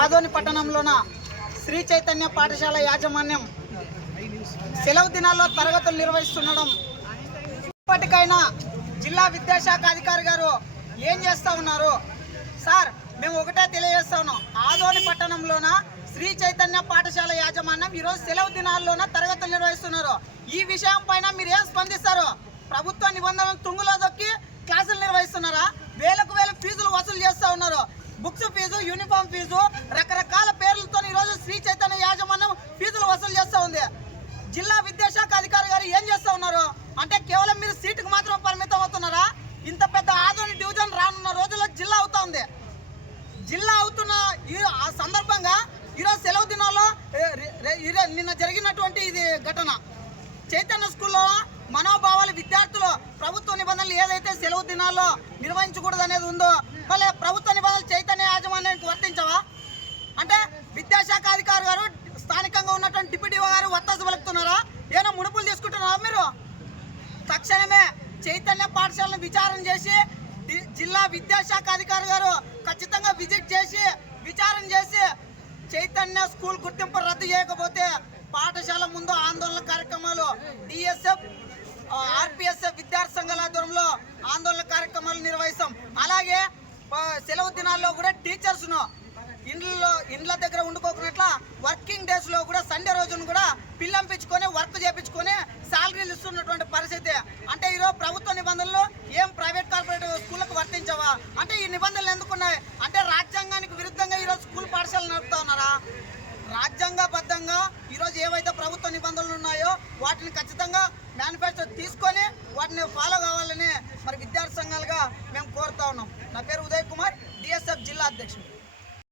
ఆదోని పట్టణంలోన శ్రీ చైతన్య పాఠశాల యాజమాన్యం సెలవు దినాల్లో తరగతులు నిర్వహిస్తుండడం. ఇప్పటికైనా జిల్లా విద్యాశాఖ అధికారి గారు ఏం చేస్తా ఉన్నారు? సార్ మేము ఒకటే తెలియజేస్తా ఉన్నాం. ఆదోని పట్టణంలోన శ్రీ చైతన్య పాఠశాల యాజమాన్యం ఈరోజు సెలవు దినాల్లోన తరగతులు నిర్వహిస్తున్నారు. ఈ విషయం పైన మీరు ఏం స్పందిస్తారు? ప్రభుత్వ నిబంధనలు తుంగులో దొక్కి క్లాసులు నిర్వహిస్తున్నారా వేలకు వేల ఫీజులు వసూలు చేస్తా ఉన్నారు బుక్స్ ఫీజు ఫీజు రకరకాల పేర్లతో ఈరోజు శ్రీ చైతన్య యాజమాన్యం ఫీజులు వసూలు చేస్తూ ఉంది. జిల్లా విద్యాశాఖ అధికారి గారు ఏం చేస్తూ ఉన్నారు? అంటే కేవలం మీరు సీటుకు మాత్రం పరిమితం అవుతున్నారా? ఇంత పెద్ద ఆదోని డివిజన్ రానున్న రోజుల్లో జిల్లా అవుతా ఉంది. జిల్లా అవుతున్న ఈ సందర్భంగా ఈరోజు సెలవు దినాల్లో నిన్న జరిగినటువంటి ఇది ఘటన. చైతన్య స్కూల్లో మనోభావాలు విద్యార్థులు ప్రభుత్వ నిబంధనలు ఏదైతే సెలవు దినాల్లో నిర్వహించకూడదు అనేది ఉందో మళ్ళీ ప్రభుత్వ నిబంధనలు చైతన్య యాజమాన్యానికి వర్తించవా అంటే విద్యాశాఖ అధికారి గారు స్థానికంగా ఉన్నటువంటి డిప్యూటీ గారు వత్తాసు పలుకుతున్నారా? ఏమైనా ముడుపులు తీసుకుంటున్నారా మీరు? తక్షణమే చైతన్య పాఠశాలను విచారణ చేసి జిల్లా విద్యాశాఖ అధికారి గారు ఖచ్చితంగా విజిట్ చేసి విచారణ చేసి చైతన్య స్కూల్ గుర్తింపు రద్దు చేయకపోతే పాఠశాల ముందు ఆందోళన కార్యక్రమాలు డిఎస్ఎఫ్ ఆర్పిఎస్ఎఫ్ విద్యార్థి సంఘాల ఆధ్వర్యంలో ఆందోళన కార్యక్రమాలు నిర్వహిస్తాం. అలాగే సెలవు దినాల్లో కూడా టీచర్స్ను ఇండ్లలో ఇండ్ల దగ్గర ఉండుకోకున్నట్లా వర్కింగ్ డేస్లో కూడా సండే రోజున కూడా పిల్లంపించుకొని వర్క్ చేపించుకొని శాలరీలు ఇస్తున్నటువంటి పరిస్థితి. అంటే ఈరోజు ప్రభుత్వ నిబంధనలు ఏం ప్రైవేట్ కార్పొరేట్ స్కూళ్ళకు వర్తించవా? అంటే ఈ నిబంధనలు ఎందుకున్నాయి అంటే రాజ్యాంగానికి విరుద్ధంగా ఈరోజు స్కూల్ పాఠశాలలు నడుపుతా ఉన్నారా? రాజ్యాంగబద్ధంగా ఈరోజు ఏవైతే ప్రభుత్వ నిబంధనలు ఉన్నాయో వాటిని ఖచ్చితంగా మేనిఫెస్టో తీసుకొని